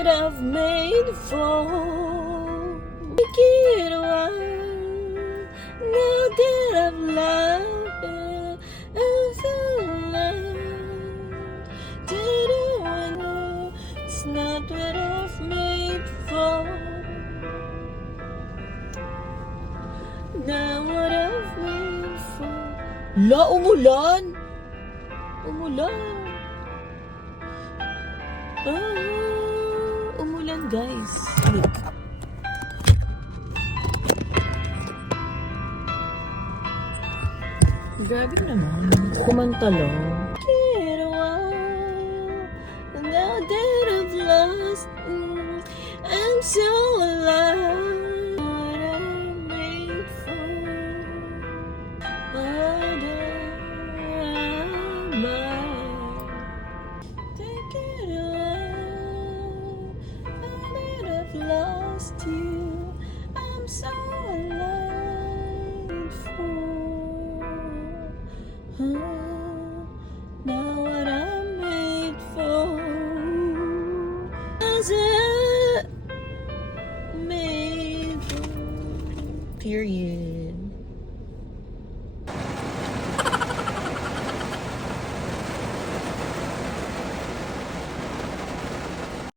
what I've made for. Make it a while. Now that I've loved it, I'm so alive. Didn't want to. It's not what I've made for. Now what I've made for. La, umulan! Umulan! Umulan guys. Look. Grabe naman. Kumanta lang. Get a while. Now that I've lost, mm, I'm so lost you, I'm so alive for. Now what I'm made for. Made for? Period.